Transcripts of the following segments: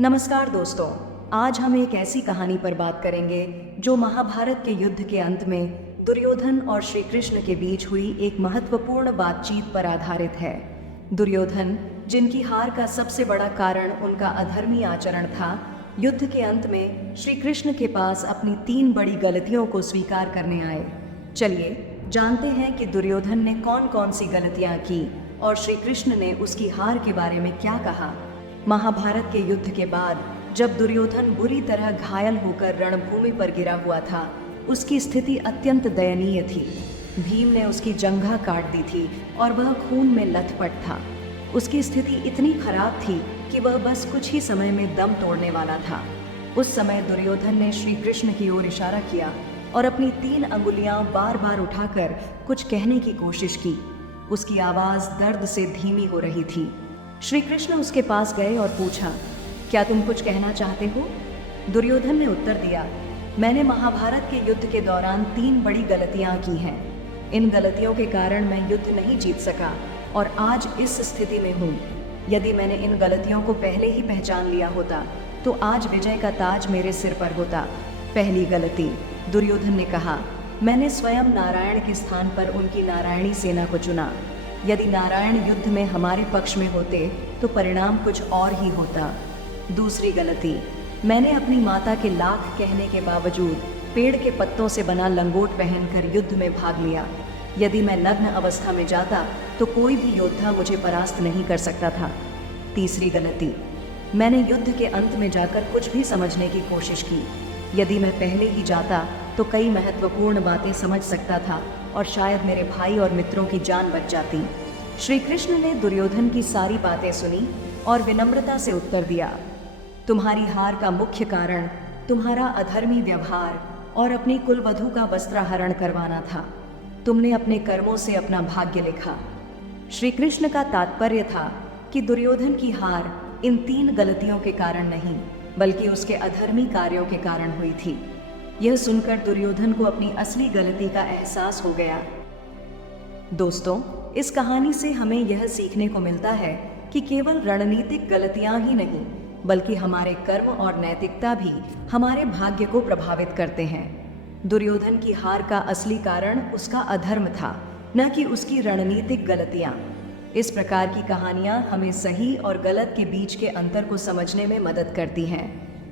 नमस्कार दोस्तों, आज हम एक ऐसी कहानी पर बात करेंगे जो महाभारत के युद्ध के अंत में दुर्योधन और श्री कृष्ण के बीच हुई एक महत्वपूर्ण बातचीत पर आधारित है। दुर्योधन, जिनकी हार का सबसे बड़ा कारण उनका अधर्मी आचरण था, युद्ध के अंत में श्री कृष्ण के पास अपनी 3 बड़ी गलतियों को स्वीकार करने आए। चलिए जानते हैं कि दुर्योधन ने कौन कौन सी गलतियां की और श्री कृष्ण ने उसकी हार के बारे में क्या कहा। महाभारत के युद्ध के बाद जब दुर्योधन बुरी तरह घायल होकर रणभूमि पर गिरा हुआ था, उसकी स्थिति अत्यंत दयनीय थी। भीम ने उसकी जंघा काट दी थी और वह खून में लथपथ था। उसकी स्थिति इतनी खराब थी कि वह बस कुछ ही समय में दम तोड़ने वाला था। उस समय दुर्योधन ने श्री कृष्ण की ओर इशारा किया और अपनी 3 अंगुलियां बार बार उठाकर कुछ कहने की कोशिश की। उसकी आवाज दर्द से धीमी हो रही थी। श्री कृष्ण उसके पास गए और पूछा, क्या तुम कुछ कहना चाहते हो? दुर्योधन ने उत्तर दिया, मैंने महाभारत के युद्ध के दौरान 3 बड़ी गलतियां की हैं। इन गलतियों के कारण मैं युद्ध नहीं जीत सका और आज इस स्थिति में हूँ। यदि मैंने इन गलतियों को पहले ही पहचान लिया होता तो आज विजय का ताज मेरे सिर पर होता। पहली गलती, दुर्योधन ने कहा, मैंने स्वयं नारायण के स्थान पर उनकी नारायणी सेना को चुना। यदि नारायण युद्ध में हमारे पक्ष में होते तो परिणाम कुछ और ही होता। दूसरी गलती, मैंने अपनी माता के लाख कहने के बावजूद पेड़ के पत्तों से बना लंगोट पहनकर युद्ध में भाग लिया। यदि मैं नग्न अवस्था में जाता तो कोई भी योद्धा मुझे परास्त नहीं कर सकता था। तीसरी गलती, मैंने युद्ध के अंत में जाकर कुछ भी समझने की कोशिश की। यदि मैं पहले ही जाता तो कई महत्वपूर्ण बातें समझ सकता था और शायद मेरे भाई और मित्रों की जान बच जाती। श्री कृष्ण ने दुर्योधन की सारी बातें सुनी और विनम्रता से उत्तर दिया, तुम्हारी हार का मुख्य कारण तुम्हारा अधर्मी व्यवहार और अपनी कुलवधू का वस्त्राहरण करवाना था। तुमने अपने कर्मों से अपना भाग्य लिखा। श्री कृष्ण का तात्पर्य था कि दुर्योधन की हार इन 3 गलतियों के कारण नहीं बल्कि उसके अधर्मी कार्यों के कारण हुई थी। यह सुनकर दुर्योधन को अपनी असली गलती का एहसास हो गया। दोस्तों, इस कहानी से हमें यह सीखने को मिलता है कि केवल रणनीतिक गलतियां ही नहीं बल्कि हमारे कर्म और नैतिकता भी हमारे भाग्य को प्रभावित करते हैं। दुर्योधन की हार का असली कारण उसका अधर्म था, न कि उसकी रणनीतिक गलतियां। इस प्रकार की कहानियां हमें सही और गलत के बीच के अंतर को समझने में मदद करती हैं।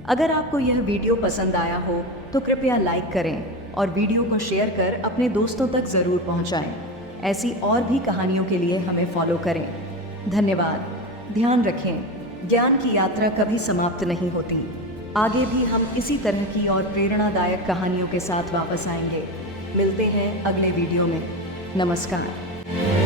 अगर आपको यह वीडियो पसंद आया हो तो कृपया लाइक करें और वीडियो को शेयर कर अपने दोस्तों तक ज़रूर पहुंचाएं। ऐसी और भी कहानियों के लिए हमें फॉलो करें। धन्यवाद। ध्यान रखें, ज्ञान की यात्रा कभी समाप्त नहीं होती। आगे भी हम इसी तरह की और प्रेरणादायक कहानियों के साथ वापस आएंगे। मिलते हैं अगले वीडियो में। नमस्कार।